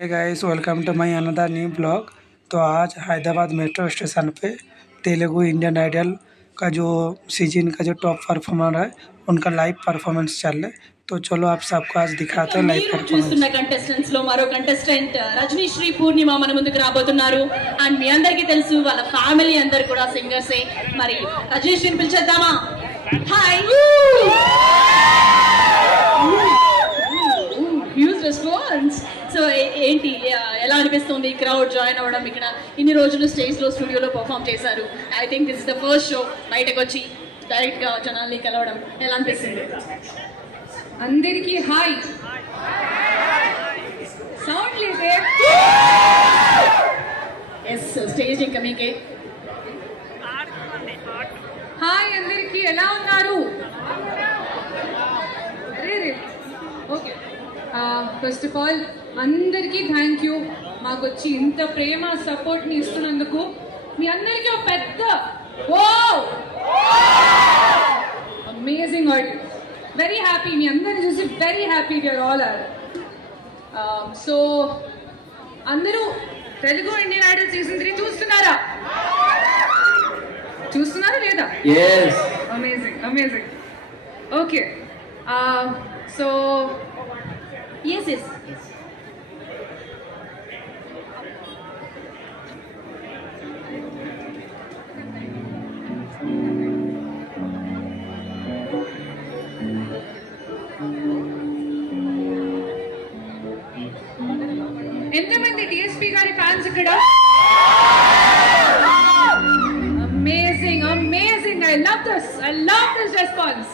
Hey guys, welcome to my another new blog. तो आज Hyderabad metro station पे Telugu Indian idol का जो सीजन का जो टॉप परफॉर्मर है उनका लाइव परफॉर्मेंस चल रहा है। तो चलो आप सबको आज दिखाते हैं लाइव परफॉर्मेंस। కంటెస్టెంట్స్ లో మరో కంటెస్టెంట్ రజనీ శ్రీ పూర్ణిమ మన ముందుకు రాబోతున్నారు. అండ్ మీ అందరికీ తెలుసు వాళ్ళ ఫ్యామిలీ అందరు కూడా సింగర్స్. మరి రజనీ శ్రీని పిలిచేద్దామా? Hi, huge response. సో ఏంటి, ఎలా అనిపిస్తుంది క్రౌడ్ జాయిన్ అవ్వడం? ఇక్కడ ఇన్ని రోజులు స్టేజ్లో స్టూడియోలో పర్ఫామ్ చేశారు. I think this is the first show. బయటకు వచ్చి డైరెక్ట్గా జనాల్ని కలవడం ఎలా అనిపిస్తుంది? అందరికీ హాయ్. సౌండ్ లేదే. ఎస్, స్టేజ్ ఇంకా మీకే. హాయ్ అందరికీ, ఎలా ఉన్నారు? ఓకే, ఫస్ట్ ఆఫ్ ఆల్ అందరికీ థ్యాంక్ యూ. మాకు వచ్చి ఇంత ప్రేమ సపోర్ట్ని ఇస్తున్నందుకు మీ అందరికీ ఒక పెద్ద అమేజింగ్ ఆడియో. వెరీ హ్యాపీ, మీ అందరిని చూసి very happy. We are all are. So అందరూ తెలుగు ఇండియన్ ఐడల్ సీజన్ 3 చూస్తున్నారా లేదా? Amazing amazing. Okay, so yes. ఎంతమంది డిఎస్పీ గారి ఫ్యాన్స్ ఇక్కడ? Amazing amazing. I love this response.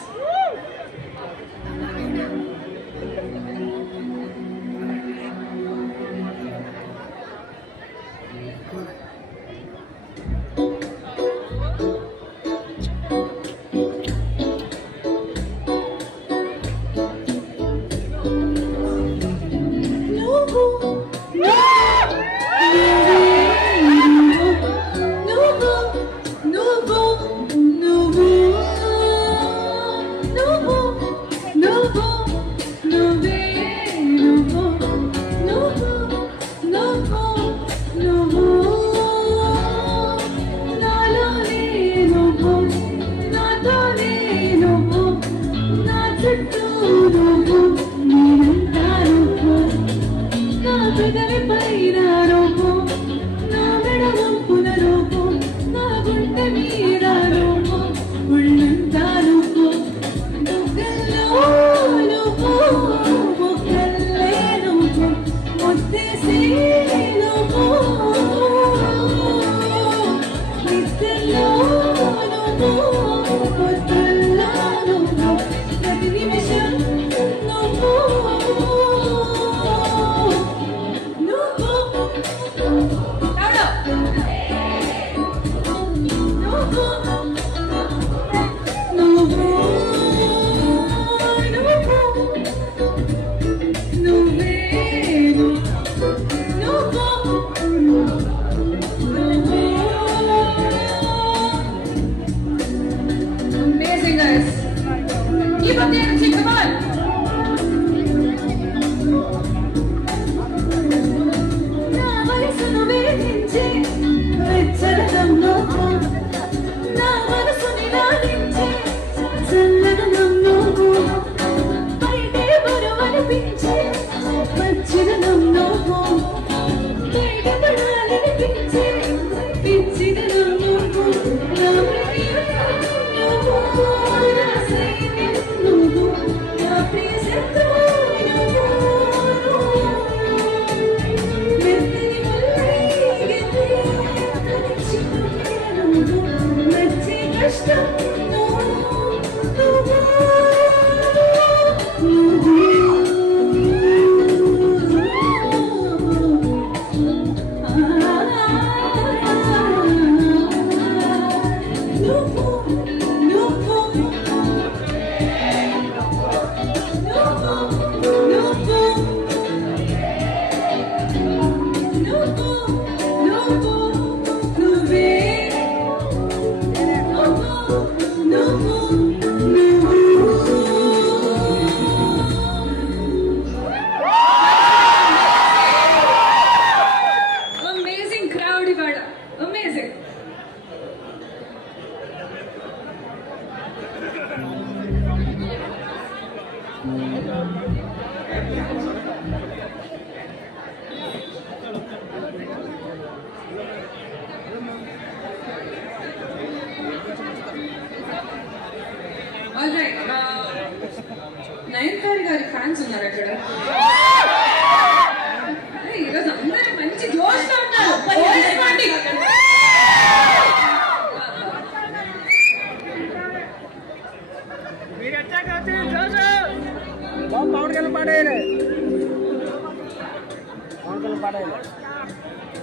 వచ్చిన నన్ను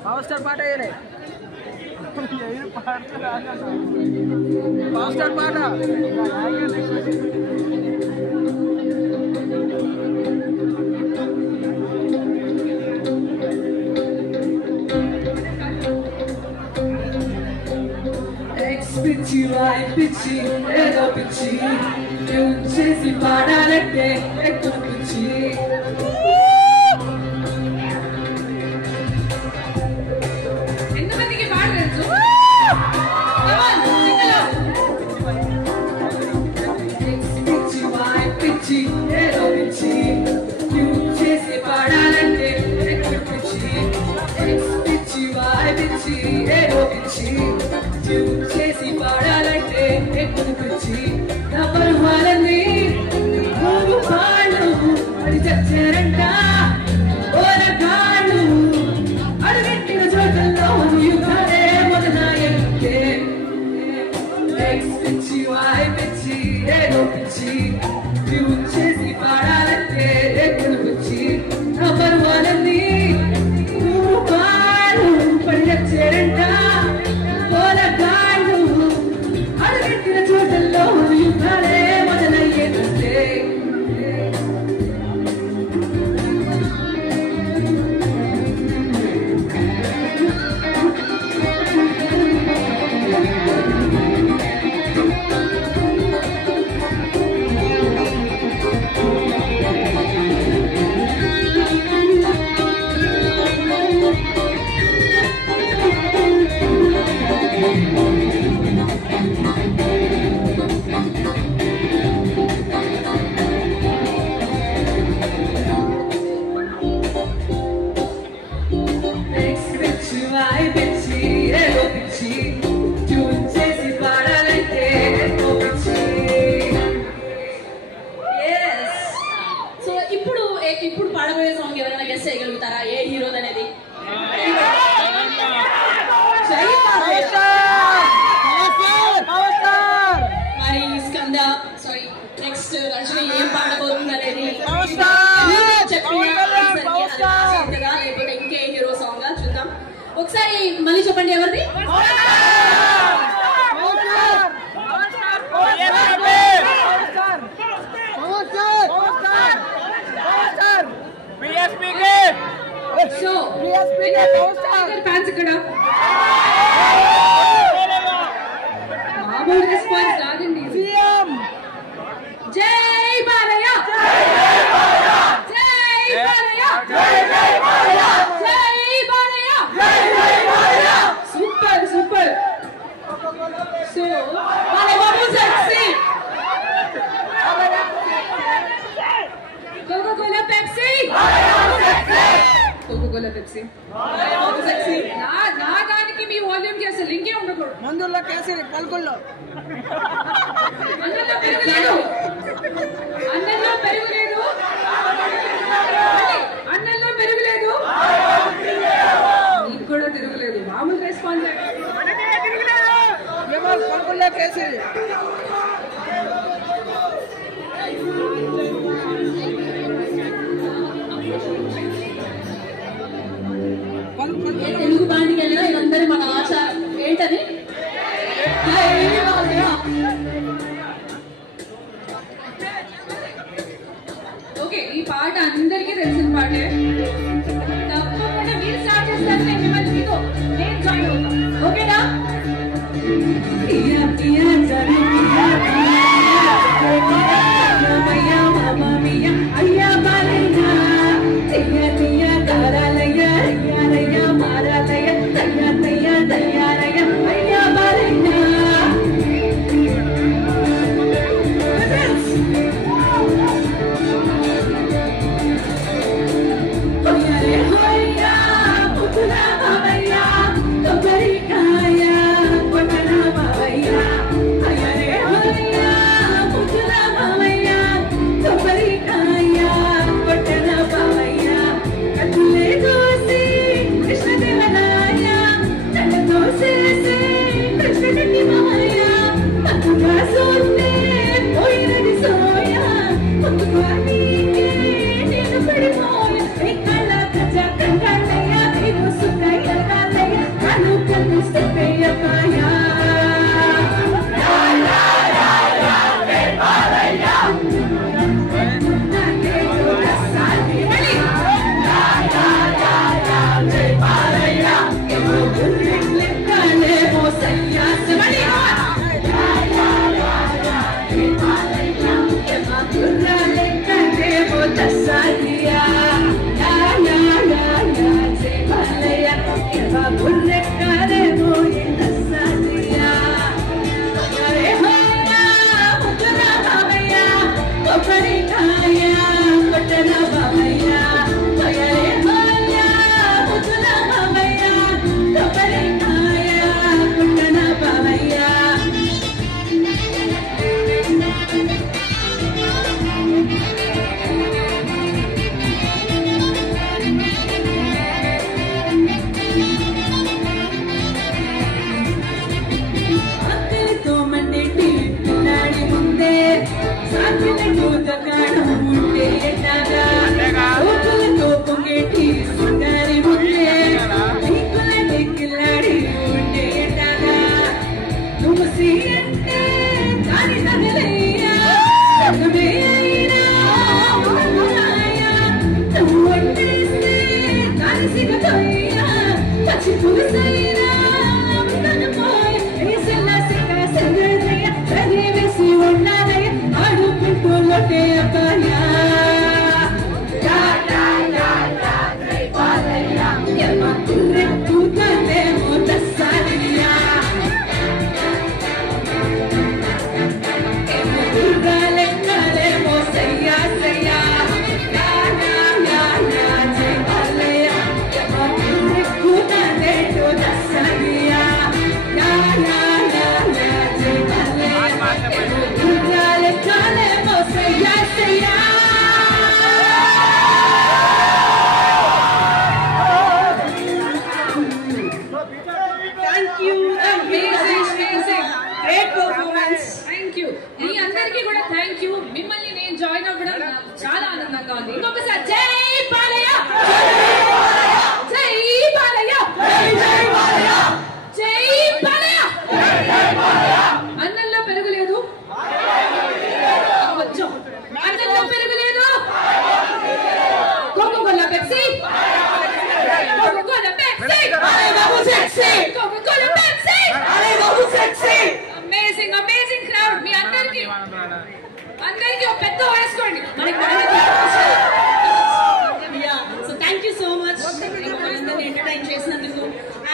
పవర్ స్టార్ పాట వేయలే పవర్ స్టార్ పాట పిచ్చి వాయి పిచ్చి ఏదో పిచ్చి ట్యూన్ చేసి పాడాలంటే ఎక్కువ పిచ్చి ఎంతమందికి పాట తెలుసు పిచ్చి వాయి పిచ్చి ఏదో పిచ్చి ట్యూన్ చేసి పాడాలంటే ఎక్కువ పిచ్చి పిచ్చి వాయి పిచ్చి ఏదో పిచ్చి చేసి పాడాలంటే ఎక్కువ పిచ్చి నా పరువాలని మూడు పాళ్ళు అది చచ్చారంట ఓరగాళ్ళు అడుగెట్టిన చోటల్లో యుద్ధాలే మొదలయ్యే పిచ్చి వాయి పిచ్చి ఏదో పిచ్చి ట్యూన్ చేసి పాడాలంటే ఎక్కువ పిచ్చి నా పరువాలని మూడు పాళ్ళు పడి చచ్చారంట అడుగెట్టిన చోటల్లో యుద్ధాలే మొదలయ్యేదంటే ఇప్పుడు పాడబోయే సాంగ్ ఎవరైనా గెస్ చేయగలుగుతారా ఏ హీరోది అనేది మరి స్కంద సారీ నెక్స్ట్ రజనీ ఏం పాడబోతుంది అనేది చెప్పినా లేకపోతే ఇంకే హీరో సాంగ్ చూద్దాం ఒకసారి మళ్ళీ చెప్పండి ఎవరిది సో ఫ్యాన్స్ ఇక్కడ మామూలు రెస్పాన్స్ కాదండి జై బాలయ్య జై బాలయ్య జై Balayya super super so Coca-Cola Pepsi Coca-Cola Pepsi నా దానికి మీ వాల్యూమ్ కి అసలు లింకే ఉండకూడదు మందుల్లో కేసరి పల్కుల్లో అన్నంలో పెరుగులేదు అన్నంలో పెరుగులేదు అన్నంలో పెరుగులేదు నీకు కూడా తిరుగులేదు మామూలు రెస్పాన్స్ పల్కుల్లో కేసరి తెలుగు బాండికి వెళ్ళినా ఇదందరూ మన ఆచారం ఏంటని ఓకే ఈ పాట అందరికీ తెలిసిన పాటే తప్పకుండా మీరు స్టార్ట్ చేస్తారు నేను మిమ్మల్ని నేను జాయిన్ అవుతాను ఓకేనా అమేజింగ్ అమేజింగ్ క్రౌడ్. మీ అందరికి ఒక పెద్ద వేసుకోండి. So thank you so much అందరినీ ఎంటర్టైన్ చేసినందుకు.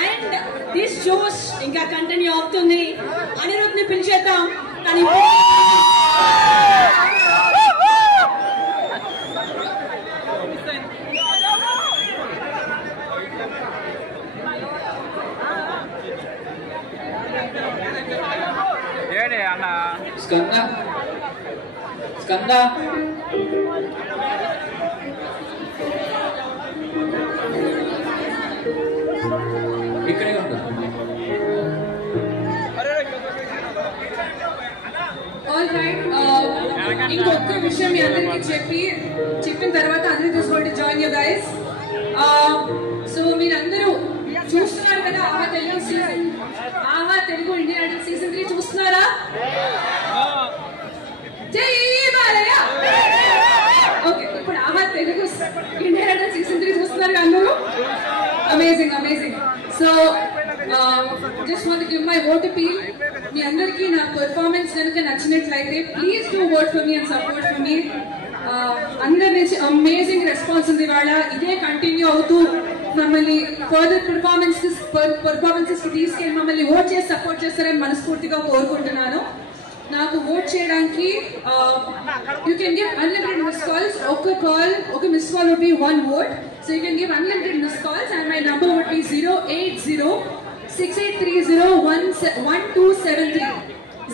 అండ్ దిస్ జోష్ ఇంకా కంటిన్యూ అవుతుంది. అనిరుద్ని పిలిచేద్దాం. కానీ స్కంద ఇక్కడే ఉందా? All right. ఇంకొక విషయం మీ అందరికి చెప్పిన తర్వాత అందరూ చూసుకోండి. Join you guys. సో మీరందరూ చూస్తున్నారు కదా ఆహా తెలుగు ఇండియన్ ఐడల్ సీజన్ 3 చూస్తున్నారా? జై బాలయ్య. ఓకే, ఇప్పుడు ఆహా తెలుగు ఇండియన్ ఐడల్ సీజన్ 3 చూస్తున్నారు అందరూ? Amazing amazing. So just want to give my vote appeal. మీ అందరికీ నా పర్ఫార్మెన్స్ కనుక నచ్చినట్లయితే please do vote for me and support for me. అందరి నుంచి అమేజింగ్ రెస్పాన్స్ ఉంది. వాళ్ళ ఇదే కంటిన్యూ అవుతూ మమ్మల్ని ఫర్దర్ పర్ఫార్మెన్సెస్ కి తీసుకెళ్ళి మమ్మల్ని ఓట్ చేసి సపోర్ట్ చేస్తారని మనస్ఫూర్తిగా కోరుకుంటున్నాను. నాకు ఓట్ చేయడానికి you can give unlimited miss calls. ఒక miss call would be 1 vote. So you can give unlimited missed calls and my number would be 08068301273.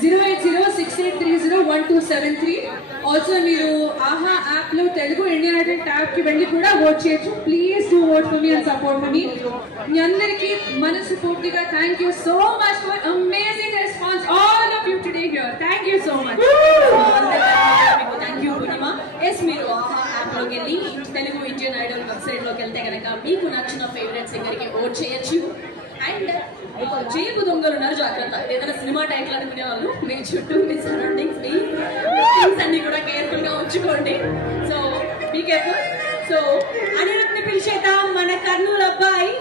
08068301273. Also మీరు ఆహా యాప్ లో తెలుగు ఇండియన్ ఐడల్ ట్యాబ్ కి వెళ్ళి కూడా ఓట్ చేయొచ్చు. Please do vote for me and support for me. మీ అందరికీ మనస్ఫూర్తిగా thank you so much for amazing response all of you today here. Thank you so much. Thank you Purnima. Yes, మీరు Aha app లోకి వెళ్ళి తెలుగు ఇండియన్ ఐడల్ వెబ్సైట్ లోకి వెళ్తే కనుక మీకు నచ్చిన ఫేవరెట్ సింగర్ కి ఓట్ చేయొచ్చు. అండ్ జేబు దొంగలు ఉన్నారు, జాగ్రత్త. ఏదైనా సినిమా టైటిల్ అనుకునే వాళ్ళు మీ చుట్టూ మీ సరౌండింగ్స్ మీ థింగ్స్ అన్ని కూడా కేర్ఫుల్ గా ఉంచుకోండి. So be careful. సో అనిరుద్ని పిలిచేద్దాం. మన కర్నూలు అబ్బాయి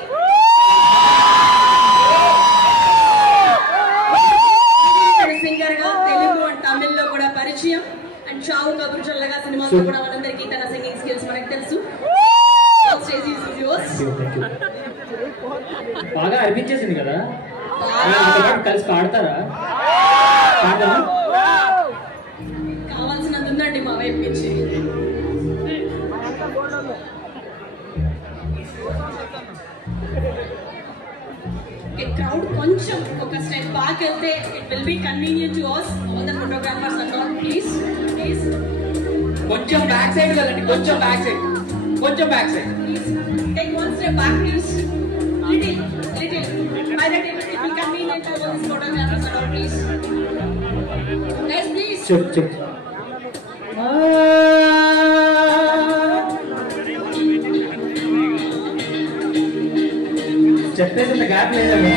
సింగర్ గా తెలుగు అండ్ తమిళ్లో కూడా పరిచయం. అండ్ చావు కబురు చల్లగా సినిమాలో కూడా వాళ్ళందరికీ తన సింగింగ్ స్కిల్స్ మనకు తెలుసు. బాగా అనిపించేసింది కదా, కలిసి పాడతారా? కావాల్సినంత ఉందండి మా వైపు నుంచి. క్రౌడ్ కొంచెం ఒక స్టెప్ బ్యాక్ వెళ్తే it will be convenient to us, all the photographers and all. Please కొంచెం బ్యాక్ సైడ్ వెళ్ళండి. కొంచెం back side please take one step back, please. Little by the table, it will be convenient to all these photographers and all. Please guys, please. చెప్ చెప్పేసి gap లేదండి.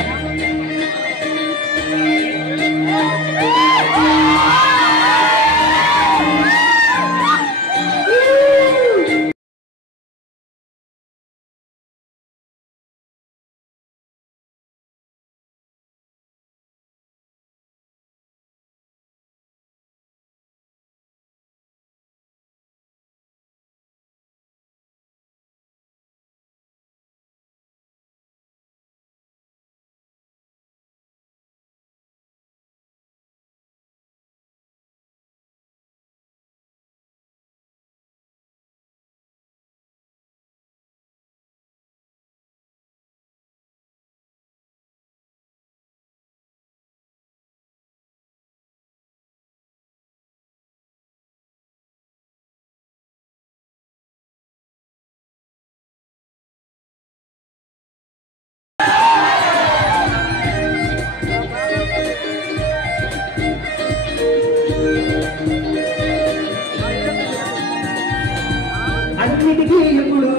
అన్నిటికీ ఇప్పుడు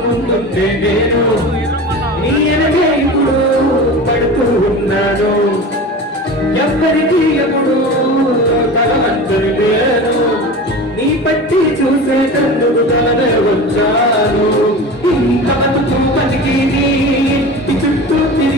ముందుంటే నేను నీ వెనకే ఇప్పుడు పడుతూ ఉన్నాను. ఎవ్వరికి ఎప్పుడు తలవంతరి లేను. నీ పట్టి చూసేటందుకు తలనే వచ్చాను. ఇంకా బతుకు బతికి నీ చుట్టూ తిరిగి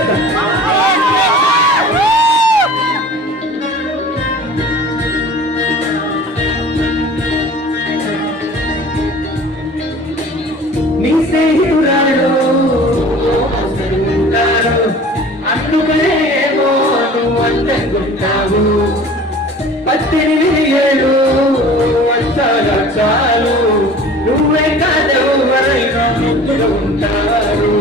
వినేద్దాం. నీ స్నేహితురాలు ఉంటారు అందుకనేమో నువ్వు అందంగుంటావు 18 ఏళ్ళు వచ్చాగా చాలు నువ్వే కాదెవరైనా ముద్దుగా ఉంటారు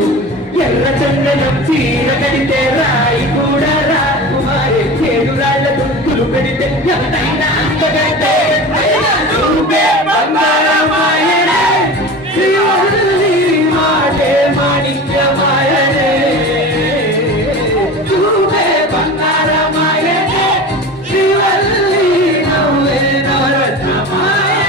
ఎర్ర చందనం చీర కడితే రాయి కూడా రాకుమారే చేడు రాళ్ళ దుద్దులు పెడితే ఎంతైనా అంతకంటే నువ్వే బంగారమాయనే శ్రీవల్లి మాటే మాణిక్యమాయనే నువ్వే బంగారమాయనే శ్రీవల్లి నవ్వే నవరత్నమాయనే.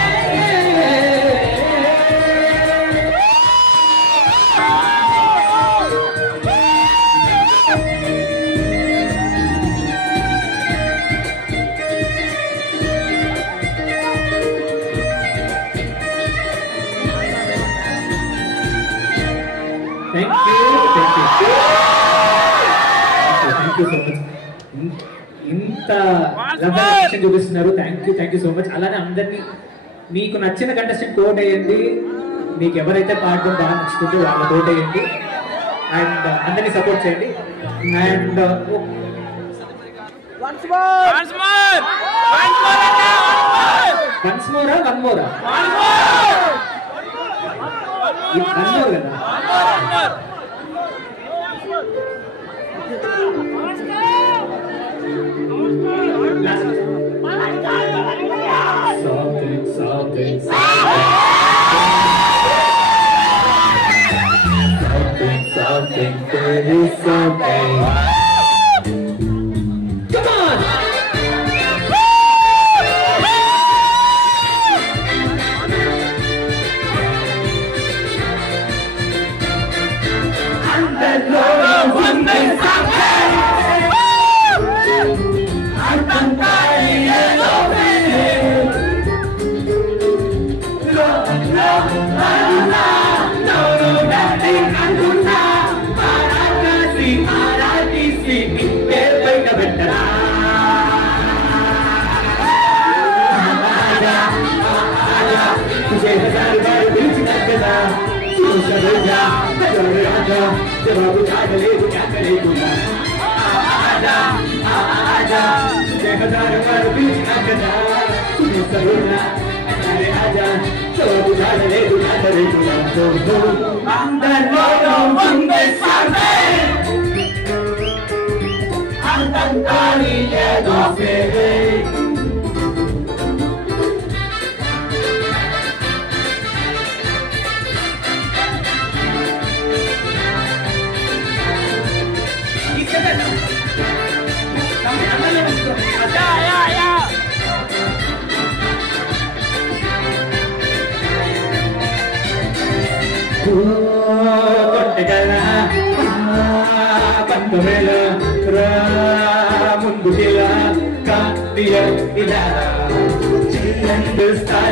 Thank you so much. ఇంత లవ్షన్ చూపిస్తున్నారు. Thank you so much. అలానే అందరినీ మీకు నచ్చిన కంటెస్టెంట్ కోట్ వేయండి. మీకు ఎవరైతే పాడడం బాగా నచ్చుతుందో వాళ్ళ కోట్ వేయండి అండ్ అందరినీ సపోర్ట్ చేయండి. అండ్ వన్స్ మోరా వన్ మోరా కదా. Something, there is something. Come on!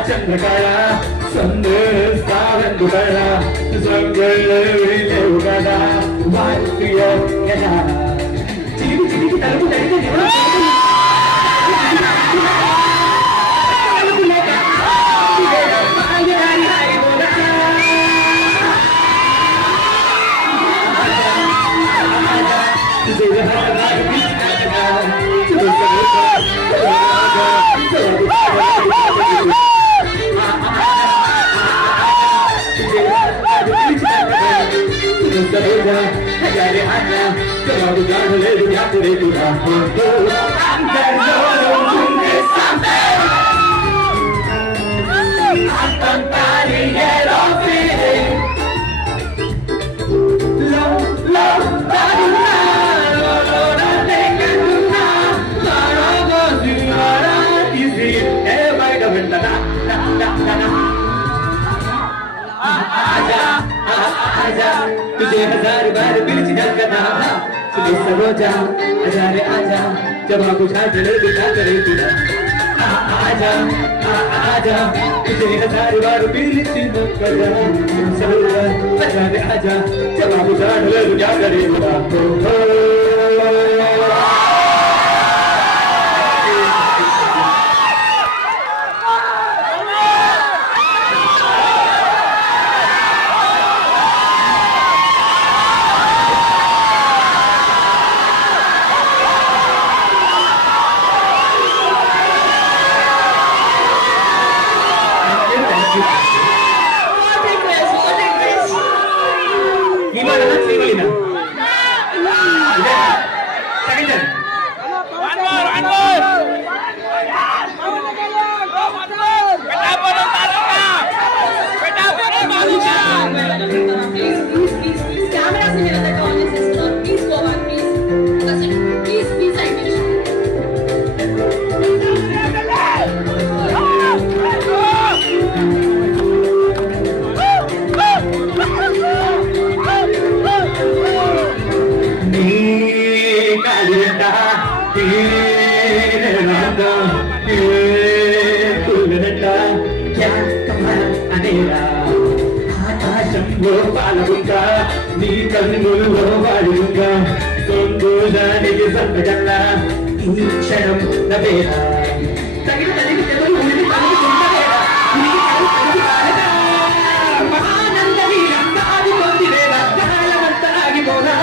Chandrakala సందేస్తారందుకళ సంగళ కదా వాక్య కదా చిలికి చిలికి తలుపు తడితే तुझे 1000 बार पिलिची धड़कना सुबह सरोजा आजा रे आजा जब आँखों छा जले बिता करे तुझा आजा आजा तुझे 1000 बार पिलिची धड़कना सरोजा आजा रे आजा जब आँखों छा जले बिता करे तुझा శ్రీవల్లినా సెకండ్ టైం ఆకాశంలో పాలవుగా నీ కన్నుల్లో వాడుగా సంతోషానికి సంతకల్లా ఈ క్షణం నవేరా తగిన తగిన తెలుగు ఉండి తగ్గుతుంటేరా మహానంద వీరంతా ఆగిపోతిరేరా కాలమంతా ఆగిపోరా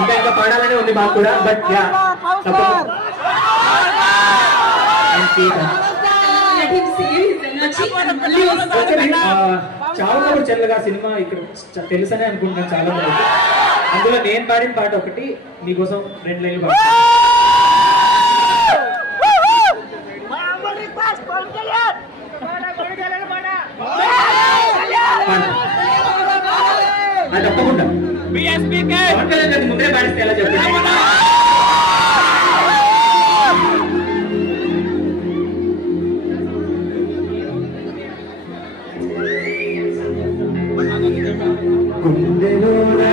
ఇంకా పాడాలనే ఉంది మాకు కూడా బట్ చావుకబురు చెల్లగా సినిమా ఇక్కడ తెలుసనే అనుకుంటున్నాను చాలా మంది. అందులో నేను పాడిన పాట ఒకటి మీకోసం 2 లైన్లు పాడతాను. అది తప్పకుండా ముందే పాడిస్తే ఎలా చెప్పండి. గుండెలోనా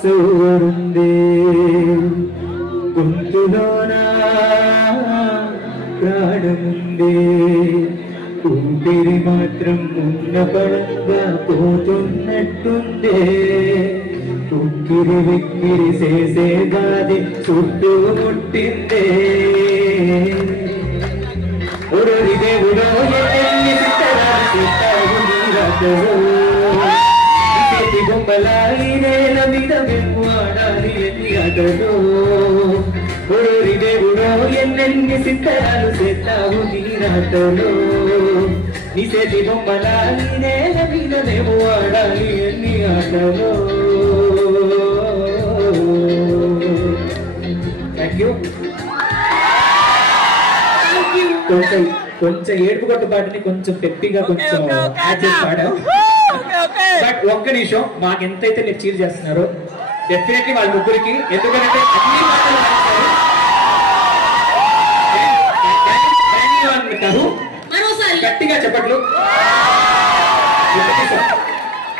సోరుందే గొంతులోనా ప్రాణముందే ఊపిరి మాత్రం ఉన్న పడంగా పోతున్నట్టుందే ఉక్కిరి విక్కిరి చేసేదాది చుట్టూ ముట్టిందే ఒరరి దేవుడో ఎన్ని బొమ్మలాడి నేల మీద వెంపాడాలి ఎన్ని ఆటలో ఒరరి దేవుడో ఎన్నెన్ని సిద్ధరాలు చేస్తావు నీరాటలో నిసేది బొమ్మలాడి నేల మీద మేము ఆడాలి ఎన్ని ఆటలో. Thank you. కొంచెం ఏడుపు కొట్టు పాటని కొంచెం పెప్పిగా కొంచెం యాడ్ చేసి పాడాం. బట్ ఒక్క నిమిషం, మాకు ఎంతైతే మీరు చీర్ చేస్తున్నారో డెఫినెట్లీ వాళ్ళ ముగ్గురికి, ఎందుకంటే అన్ని పాటలు గట్టిగా చెప్పట్లు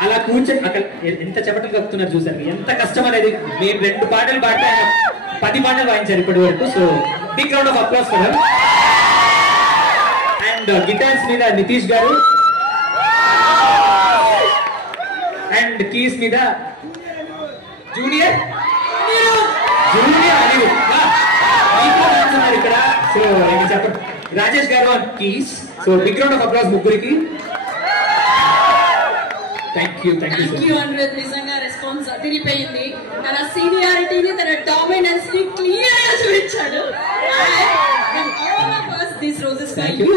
అలా కూర్చొని అక్కడ ఎంత చెప్పట్లు కలుపుతున్నారు చూసారు. ఎంత కష్టం అనేది. మేము 2 పాటలు పాడితే ఆయన 10 పాటలు వాయించారు ఇప్పటి వరకు. So big round of applause కదా. అండ్ గిటార్స్ మీద నితీష్ గారు అండ్ కీస్ మీద జూనియర్ అనిరుద్ ఇక్కడ. సో చెప్పండి రాజేష్ గారు and keys. So big round of applause ముగ్గురికి. Thank you Anirudh. నిజంగా రెస్పాన్స్ అదిరిపోయింది. తన సీనియారిటీని, తన డామినెన్స్ ని క్లియర్ గా చూపించాడు. These roses for you.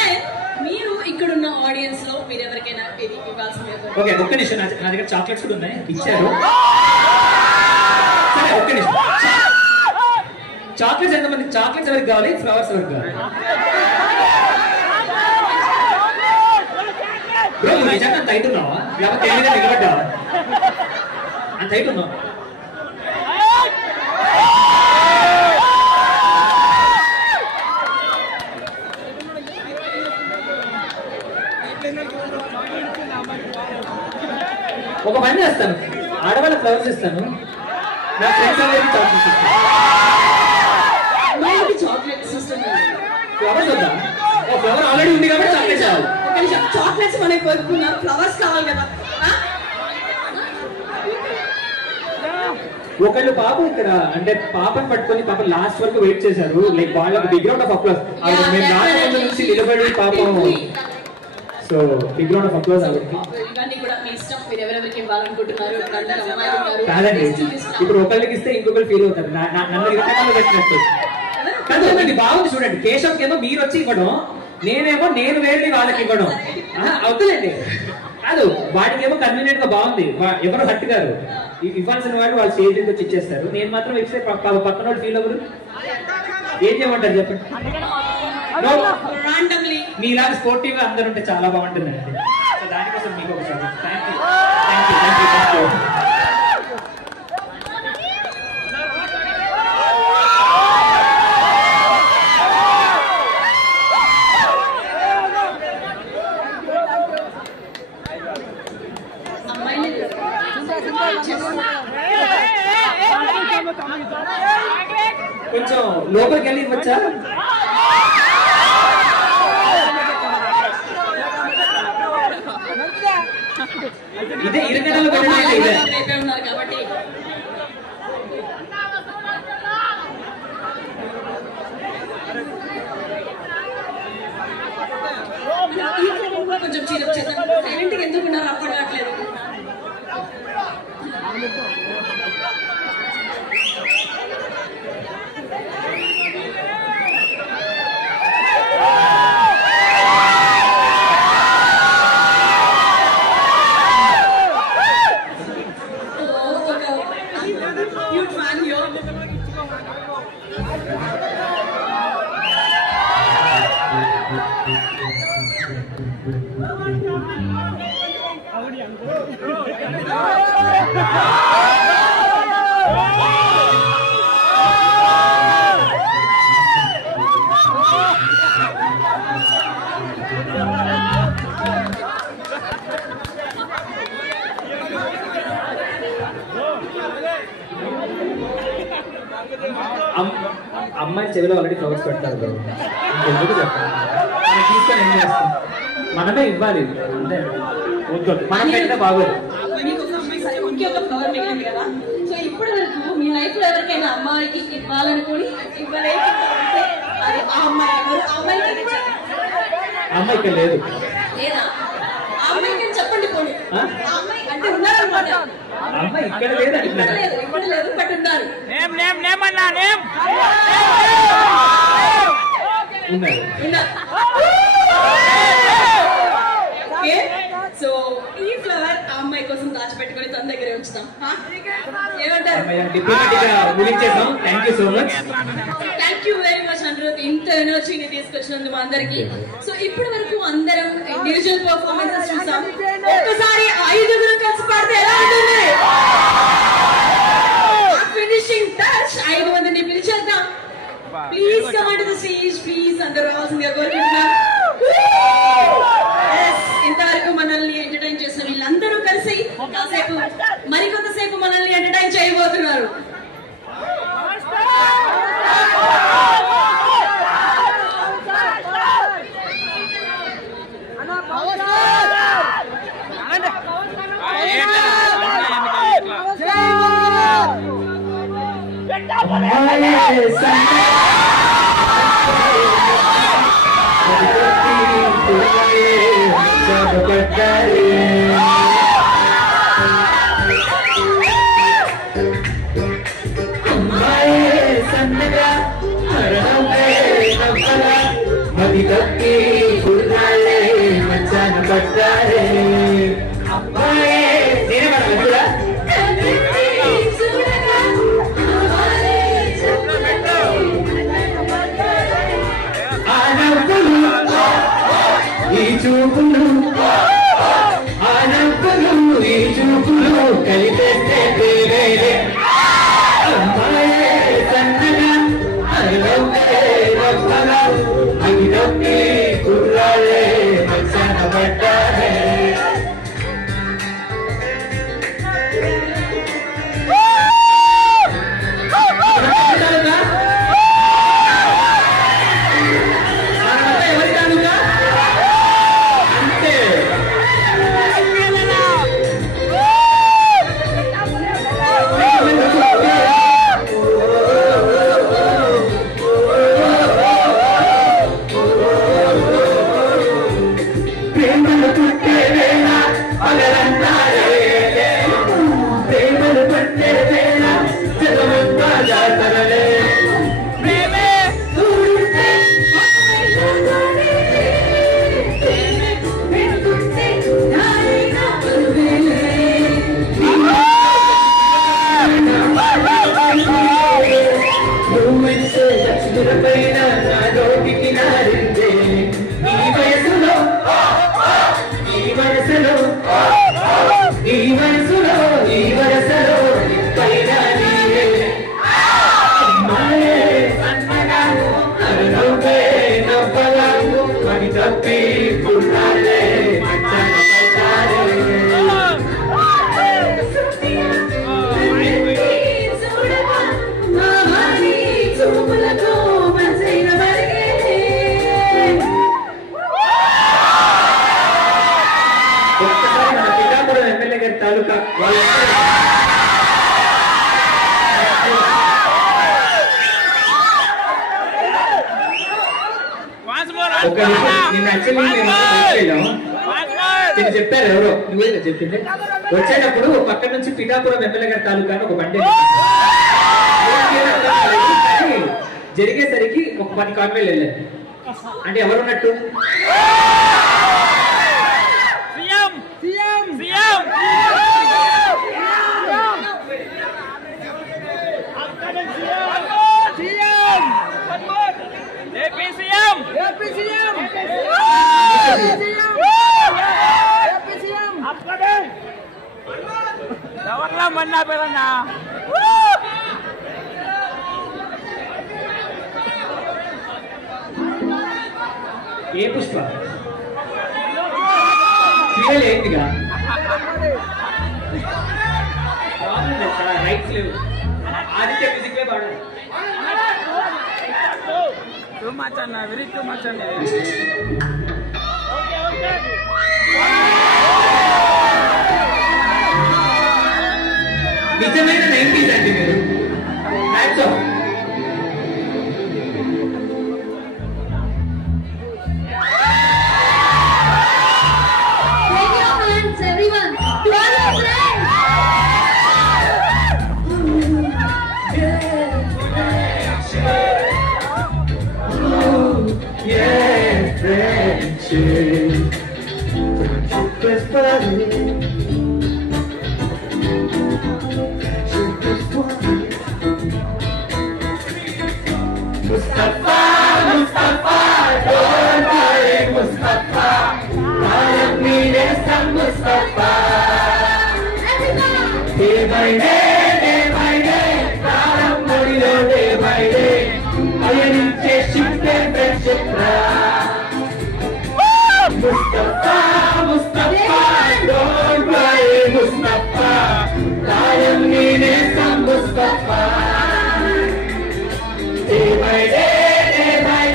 And మీరు ఇక్కడ ఉన్న ఆడియన్స్ లో మీరు ఎవరికైనా ఇవ్వాల్సింది. ఓకే, ఒక్క నిమిషం. నా దగ్గర చాక్లెట్స్ కూడా ఉన్నాయి, ఇచ్చారు. సరే ఒక్క నిమిషం. చాక్లెట్స్ ఎంతమంది? చాక్లెట్స్ ఎవరికి కావాలి? ఫ్లవర్స్ ఎవరికి కావాలి? బ్రో నిజంగా అంత హైట్ ఉన్నావా? లేకపోతే తెలియదా నిలబడ్డావా? అంత హైట్ ఉన్నావా? ఒక పని చేస్తాను, ఆడవాళ్ళ ఫ్లవర్స్ ఇస్తాను, నా ఫ్రెండ్స్ అందరికి చాక్లెట్స్ ఇస్తాను. చాక్లెట్స్ ఇస్తాను. ఫ్లవర్స్ వద్దా? ఫ్లవర్ ఆల్రెడీ ఉంది కాబట్టి చాక్లెట్స్ కావాలి. చాక్లెట్స్ మనకి వద్దు, ఫ్లవర్స్ కావాలి కదా. ఒకళ్ళు పాపం ఇక్కడ అంటే పాపని పట్టుకొని పాపం లాస్ట్ వరకు వెయిట్ చేశారు. లైక్ వాళ్ళకి బిగ్ రౌండ్ ఆఫ్ అప్లాస్. మేము రాకముందు నుంచి నిలబడి పాపం. So big round of applause. ఇవన్నీ కూడా మీ ఇష్టం, మీరు ఎవరెవరికి ఇవ్వాలనుకుంటున్నారు. కాదండి, ఇప్పుడు ఒకళ్ళకి ఇస్తే ఇంకొకరు ఫీల్ అవుతారు. నన్ను ఇరకాలంలో పెట్టినట్టు కాదు. బాగుంది చూడండి. కేశవ్కి ఏమో మీరు వచ్చి ఇవ్వడం, నేనేమో నేను వెళ్ళి వాళ్ళకి ఇవ్వడం అవుతుందండి. కాదు, వాడికేమో కన్వీనియంట్ గా బాగుంది. ఎవరు హట్ గారు ఇవ్వాల్సిన వాళ్ళు వాళ్ళు స్టేజ్ దగ్గర వచ్చి ఇచ్చేస్తారు. నేను మాత్రం ఇస్తే పక్కన వాళ్ళు ఫీల్ అవ్వరు. ఏం చేయమంటారు చెప్పండి. మీలాగా స్పోర్టివ్ గా అందరు ఉంటే చాలా బాగుంటుందండి. దానికోసం మీకు ఒకసారి థ్యాంక్ యూ. కొంచెం లోపలికి వెళ్ళి ఇవ్వచ్చా? ఇదే ఇరకడంలో ఉన్నారు కాబట్టి కొంచెం సైలెంట్గా ఎందుకు ఉన్నారు? అప్పుడు రావట్లేదు. అమ్మాయి చెవిలో ఆల్రెడీ ఫ్లవర్స్ పెడతారు. ఇంకెందుకు చెప్పాలి, మనం తీసుకొని ఏం చేస్తాం? మనమే ఇవ్వాలి అంతే. మనం పెట్టినా బాగోదు. సో ఇప్పుడు వరకు మీ లైఫ్ లో ఎవరికైనా అమ్మాయికి ఇవ్వాలనుకుని ఇవ్వలేకపోతే అది ఆ అమ్మాయి ఎవరు? అమ్మాయి ఇక్కడ లేదు లేదా? అమ్మాయికి చెప్పండి పోనీ. అమ్మాయి అంటే ఉన్నారనమాట. అమ్మాయి ఇక్కడ లేదండి. ఇక్కడ లేదు బట్ ఉన్నారు. సో ఈ ఫ్లవర్ ఆ అమ్మాయి కోసం దాచిపెట్టుకుని తన దగ్గరే ఉంచుతాం. ఏమంటారు? Thank you very much Anirudh, ఇంత ఎనర్జీని తీసుకొచ్చినందుకు మా అందరికి. సో ఇప్పటి వరకు అందరం ఇండివిజువల్ పర్ఫార్మెన్సెస్ చూసాం. ఒక్కసారి 5 కలిసి పాడితే ఎలా ఉంటుంది? ఫినిషింగ్ టచ్ 5 మందిని పిలిచేద్దాం. Please come on to the stage. Please అందరూ రావాల్సిందిగా కోరుకుంటున్నాం. ఇంతవరకు మనల్ని ఎంటర్టైన్ చేసిన వీళ్ళందరూ కలిసి కాసేపు మరికొంతసేపు మనల్ని ఎంటర్టైన్ చేయబోతున్నారు. कुर्राले मचाना बड़ा है ఒక విషయం నేను యాక్చువల్లీ నేను చెప్పారు ఎవరో నువ్వే చెప్పింది వచ్చేటప్పుడు పక్క నుంచి పిఠాపురం ఎమ్మెల్యే గారి తాలూకా ఒక బండి జరిగేసరికి ఒక 10 కాన్వేలు వెళ్ళారు అంటే ఎవరున్నట్టు ఏ పుష్ప సీరియల్ ఏంటిగా రైట్స్ లేవు ఆదిత్య మ్యూజిక్ పాడాలి Too much, Anna. Very too much, Anna. నిజమైన 90s అండి మీరు hats off Wave your hands, everyone. To all our friends. Mustafa, Mustafa, don't worry, Mustafa. I am needed some Mustafa. Day by day, karam modilo day by day. Ayaninche shippe friendship ra. Mustafa, Mustafa, don't worry, Mustafa. I am needed some Mustafa. Day by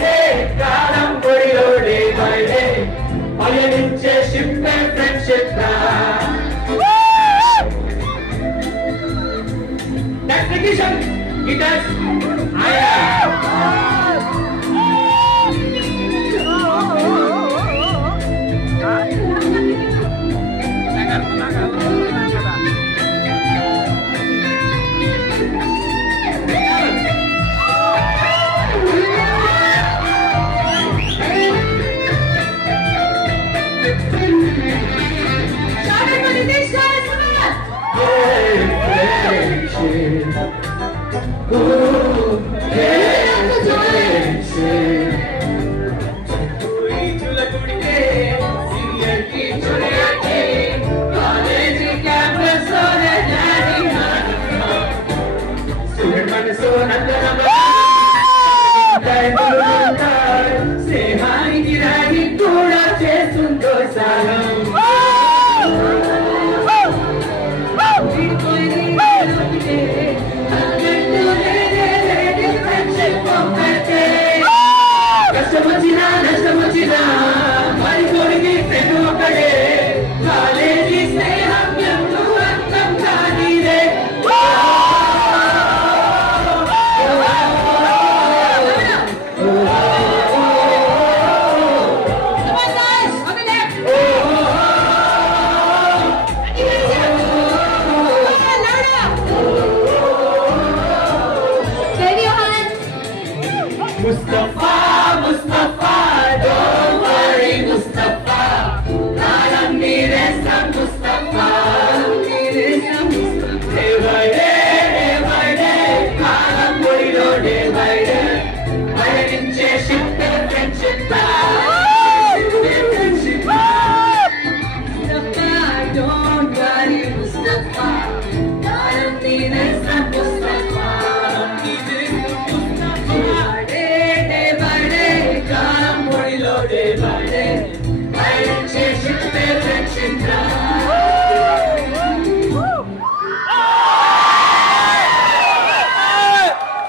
day, karam modilo day by day. Ayaninche shippe friendship ra. That tradition, it has.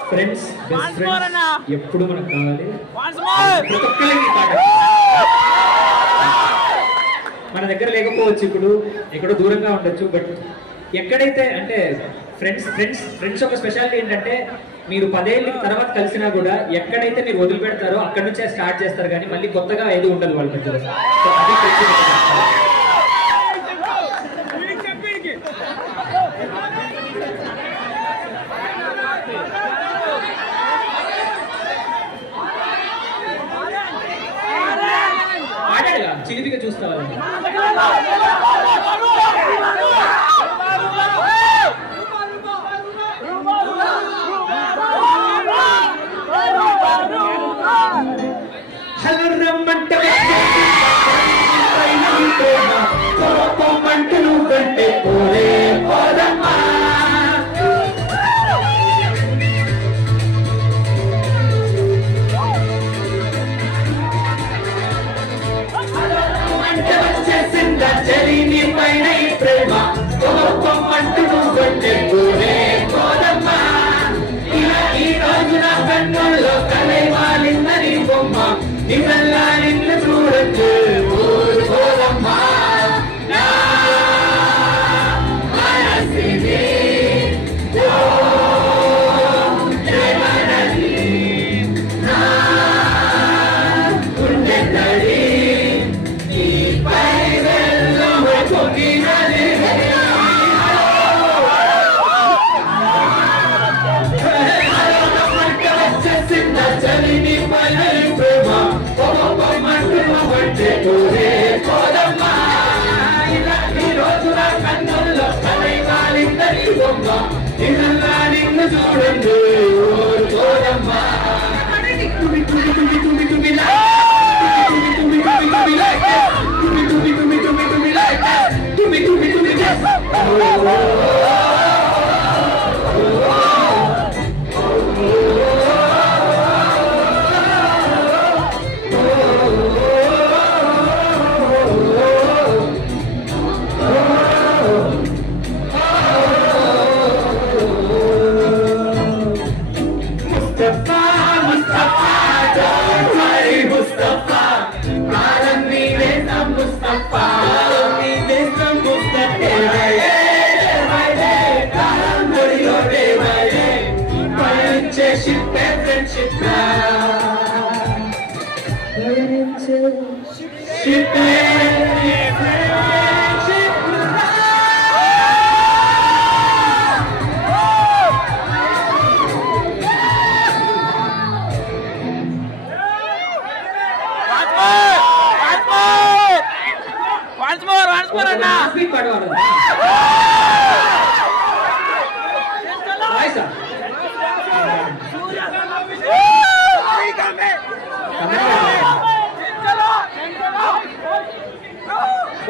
Friends best friends ఎప్పుడు మనకు కావాలి మన దగ్గర లేకపోవచ్చు ఇప్పుడు ఎక్కడో దూరంగా ఉండొచ్చు బట్ ఎక్కడైతే అంటే ఫ్రెండ్స్ ఒక స్పెషాలిటీ ఏంటంటే మీరు 10 ఏళ్ళ తర్వాత కలిసినా కూడా ఎక్కడైతే మీరు వదిలిపెడతారో అక్కడి నుంచే స్టార్ట్ చేస్తారు, కానీ మళ్ళీ కొత్తగా ఏది ఉండదు వాళ్ళ మధ్యలో. సో అది ఆడాడుగా చిలిపిగా చూస్తావాలని.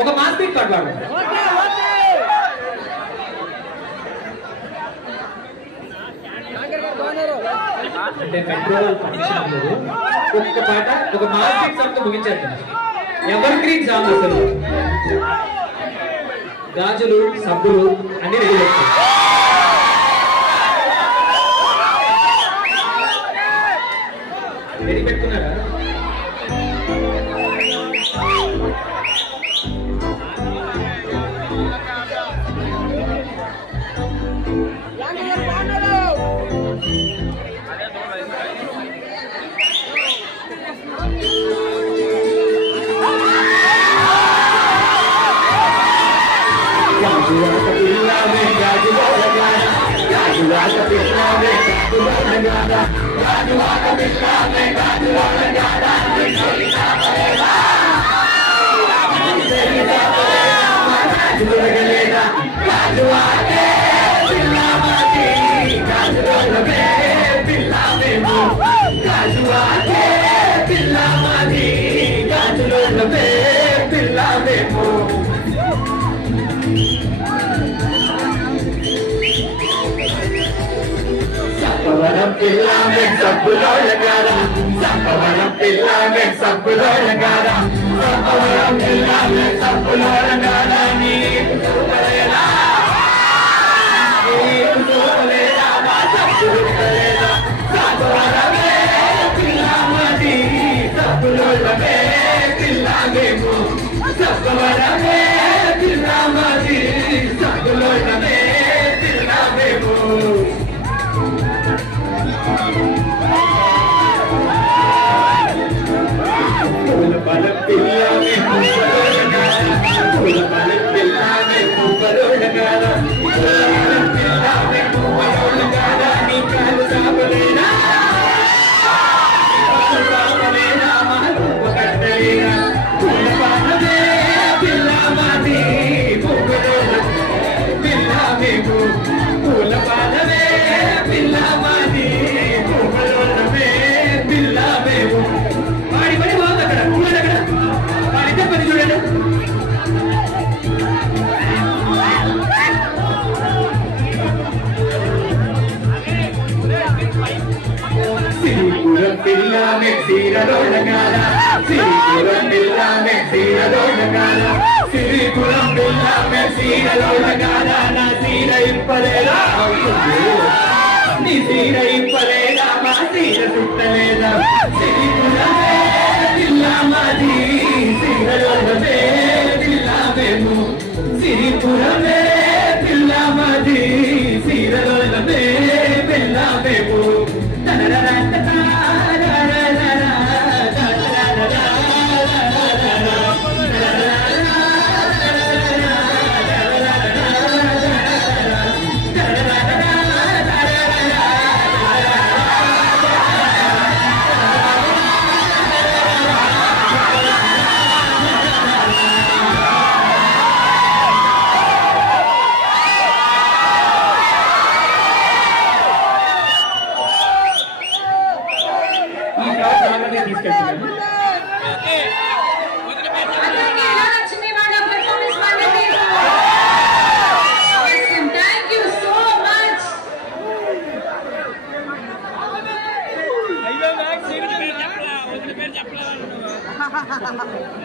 ఒక మాస్ బీట్ పడ్డాడు. అంటే మెట్రోల్ పట్టించినప్పుడు ఒక్క పాట ఒక మాస్ బీట్ సాంగ్ తో ముగించేద్దాం. ఎవర్ గ్రీన్ సాంగ్ అసలు. గాజులు సబ్బులు అన్ని రెడీ చేస్తాం. రెడీ పెట్టుకున్నారా? పిల్ల మెక్సీరలోడగాల సిరిపురం పిల్ల మెక్సీరలోడగాల సిరిపురం పిల్ల మెక్సీరలోడగాల నా సీర ఇప్పలేదా నీ సీర ఇప్పలేదా మా సీర చుట్టలేదా సిరిపురమే పిల్ల మాది సీరలోడమే పిల్ల మేము సిరిపురమే పిల్ల మాది సీరలోడమే పిల్ల మేము చెప్పలేదు